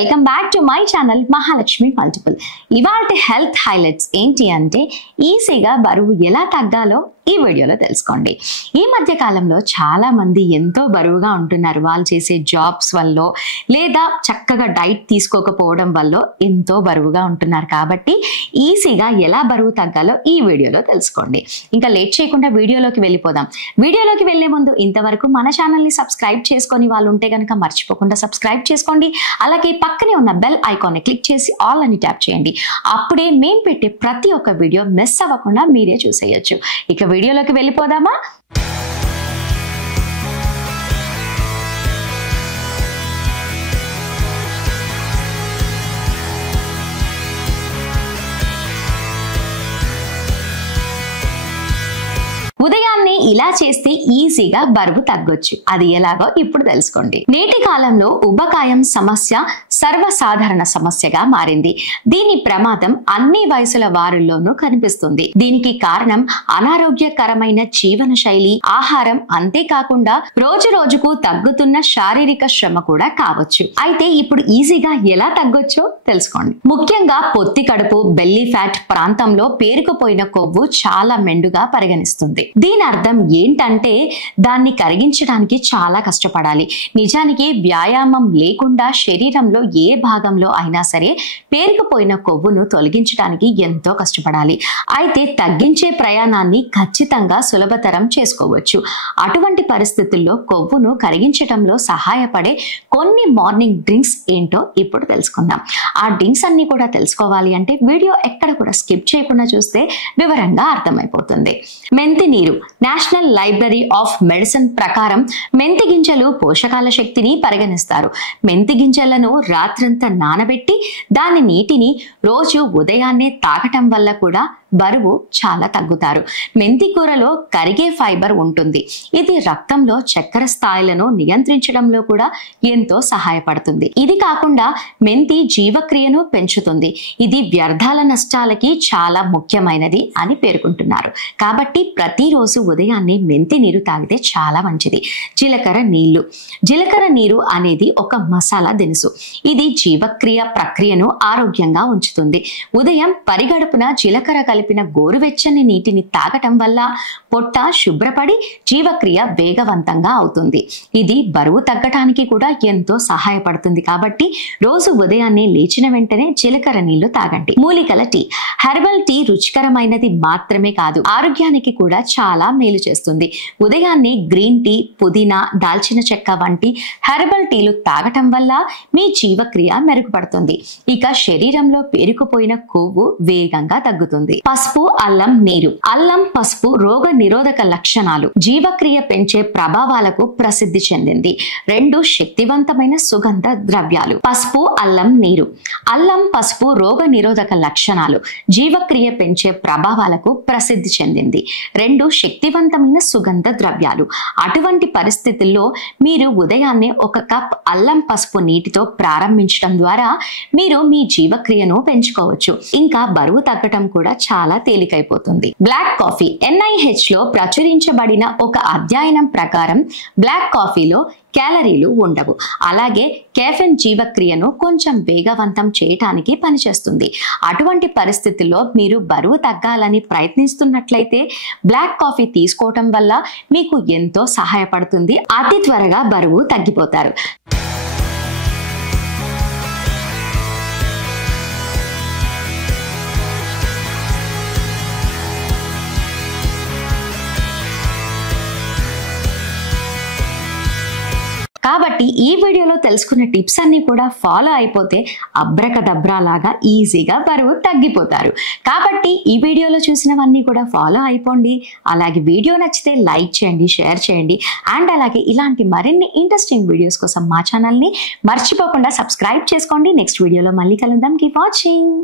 Welcome back to my channel Mahalakshmi multiple. ఇవాల్టి health highlights ఏంటి అంటే ఈజీగా బరువు ఎలా తగ్గాలో ఈ వీడియోలో తెలుసుకోండి. ఈ మధ్య కాలంలో చాలా మంది ఎంతో బరువుగా ఉంటున్నారు. వాళ్ళు చేసే జాబ్స్ వల్ల లేదా చక్కగా డైట్ తీసుకోకపోవడం వల్ల ఎంతో బరువుగా ఉంటున్నారు. కాబట్టి ఈజీగా ఎలా బరువు తగ్గాలో ఈ వీడియోలో తెలుసుకోండి. ఇంకా లేట్ చేయకుండా వీడియోలోకి వెళ్ళిపోదాం. వీడియోలోకి వెళ్లే ముందు ఇంతవరకు మన ఛానల్ని సబ్స్క్రైబ్ చేసుకొని వాళ్ళు ఉంటే కనుక మర్చిపోకుండా సబ్స్క్రైబ్ చేసుకోండి. అలాగే పక్కనే ఉన్న బెల్ ఐకాన్ని క్లిక్ చేసి ఆల్ అని ట్యాప్ చేయండి. అప్పుడే మేము పెట్టే ప్రతి ఒక్క వీడియో మిస్ అవ్వకుండా మీరే చూసేయచ్చు. ఇక వీడియోలోకి వెళ్ళిపోదామా? ఉదయాన్నే ఇలా చేస్తే ఈజీగా బరువు తగ్గొచ్చు. అది ఎలాగో ఇప్పుడు తెలుసుకోండి. నేటి కాలంలో ఉబకాయం సమస్య సర్వసాధారణ సమస్యగా మారింది. దీని ప్రమాదం అన్ని వయసుల వారుల్లోనూ కనిపిస్తుంది. దీనికి కారణం అనారోగ్యకరమైన జీవన శైలి, ఆహారం, అంతేకాకుండా రోజు రోజుకు తగ్గుతున్న శారీరక శ్రమ కూడా కావచ్చు. అయితే ఇప్పుడు ఈజీగా ఎలా తగ్గొచ్చో తెలుసుకోండి. ముఖ్యంగా పొత్తి కడుపు, బెల్లీ ఫ్యాట్ ప్రాంతంలో పేరుకుపోయిన కొవ్వు చాలా మెండుగా పరిగణిస్తుంది. దీని అర్థం ఏంటంటే దాన్ని కరిగించడానికి చాలా కష్టపడాలి. నిజానికి వ్యాయామం లేకుండా శరీరంలో ఏ భాగంలో అయినా సరే పేరుకుపోయిన కొవ్వును తొలగించడానికి ఎంతో కష్టపడాలి. అయితే తగ్గించే ప్రయాణాన్ని ఖచ్చితంగా సులభతరం చేసుకోవచ్చు. అటువంటి పరిస్థితుల్లో కొవ్వును కరిగించడంలో సహాయపడే కొన్ని మార్నింగ్ డ్రింక్స్ ఏంటో ఇప్పుడు తెలుసుకుందాం. ఆ డ్రింక్స్ అన్ని కూడా తెలుసుకోవాలి అంటే వీడియో ఎక్కడ కూడా స్కిప్ చేయకుండా చూస్తే వివరంగా అర్థమైపోతుంది. మెంతి నీరు. నేషనల్ లైబ్రరీ ఆఫ్ మెడిసిన్ ప్రకారం మెంతి గింజలు పోషకాల శక్తిని పరిగణిస్తారు. మెంతి గింజలను రాత్రంతా నానబెట్టి దాని నీటిని రోజు ఉదయాన్నే తాగటం వల్ల కూడా బరువు చాలా తగ్గుతారు. మెంతి కూరలో కరిగే ఫైబర్ ఉంటుంది. ఇది రక్తంలో చక్కెర స్థాయిలను నియంత్రించడంలో కూడా ఎంతో సహాయపడుతుంది. ఇది కాకుండా మెంతి జీవక్రియను పెంచుతుంది. ఇది వ్యర్థాల నష్టాలకి చాలా ముఖ్యమైనది అని పేర్కొంటున్నారు. కాబట్టి ప్రతిరోజు ఉదయాన్నే మెంతి నీరు తాగితే చాలా మంచిది. జీలకర్ర నీళ్లు. జీలకర్ర నీరు అనేది ఒక మసాలా దినుసు. ఇది జీవక్రియ ప్రక్రియను ఆరోగ్యంగా ఉంచుతుంది. ఉదయం పరిగడుపున జీలకర్ర కలిపిన గోరువెచ్చని నీటిని తాగటం వల్ల పొట్ట శుభ్రపడి జీవక్రియ వేగవంతంగా అవుతుంది. ఇది బరువు తగ్గటానికి కూడా ఎంతో సహాయపడుతుంది. కాబట్టి రోజు ఉదయాన్నే లేచిన వెంటనే జీలకర్ర నీళ్లు తాగండి. మూలికల టీ. హెర్బల్ టీ రుచికరమైనది మాత్రమే కాదు, ఆరోగ్యానికి కూడా చాలా మేలు చేస్తుంది. ఉదయాన్నే గ్రీన్ టీ, పుదీనా, దాల్చిన చెక్క వంటి హెర్బల్ టీలు తాగటం వల్ల మీ జీవక్రియ మెరుగుపడుతుంది. ఇక శరీరంలో పేరుకుపోయిన కొవ్వు వేగంగా తగ్గుతుంది. పసుపు, అల్లం నీరు. అల్లం, పసుపు రోగ నిరోధక లక్షణాలు, జీవక్రియ పెంచే ప్రభావాలకు ప్రసిద్ధి చెందింది. రెండు శక్తివంతమైన సుగంధ ద్రవ్యాలు. పసుపు, అల్లం నీరు. అల్లం, పసుపు రోగ నిరోధక లక్షణాలు, జీవక్రియ పెంచే ప్రభావాలకు ప్రసిద్ధి చెందింది. రెండు శక్తివంతమైన సుగంధ ద్రవ్యాలు. అటువంటి పరిస్థితుల్లో మీరు ఉదయాన్నే ఒక కప్ అల్లం, పసుపు నీటితో ప్రారంభించడం ద్వారా మీరు మీ జీవక్రియను పెంచుకోవచ్చు. ఇంకా బరువు తగ్గటం కూడా చాలా తేలికైపోతుంది. Black coffee. NIH లో ప్రచురించబడిన ఒక అధ్యయనం ప్రకారం బ్లాక్ కాఫీలో క్యాలరీలు ఉండవు. అలాగే కెఫెన్ జీవక్రియను కొంచెం వేగవంతం చేయటానికి పనిచేస్తుంది. అటువంటి పరిస్థితుల్లో మీరు బరువు తగ్గాలని ప్రయత్నిస్తున్నట్లయితే బ్లాక్ కాఫీ తీసుకోవటం వల్ల మీకు ఎంతో సహాయపడుతుంది. అతి త్వరగా బరువు తగ్గిపోతారు. కాబట్టి ఈ వీడియోలో తెలుసుకున్న టిప్స్ అన్ని కూడా ఫాలో అయిపోతే అబ్రకదబ్రా లాగా ఈజీగా బరువు తగ్గిపోతారు. కాబట్టి ఈ వీడియోలో చూసినవన్నీ కూడా ఫాలో అయిపోండి. అలాగే వీడియో నచ్చితే లైక్ చేయండి, షేర్ చేయండి. అండ్ అలాగే ఇలాంటి మరిన్ని ఇంట్రెస్టింగ్ వీడియోస్ కోసం మా ఛానల్ని మర్చిపోకుండా సబ్స్క్రైబ్ చేసుకోండి. నెక్స్ట్ వీడియోలో మళ్ళీ కలుద్దాం. Keep watching.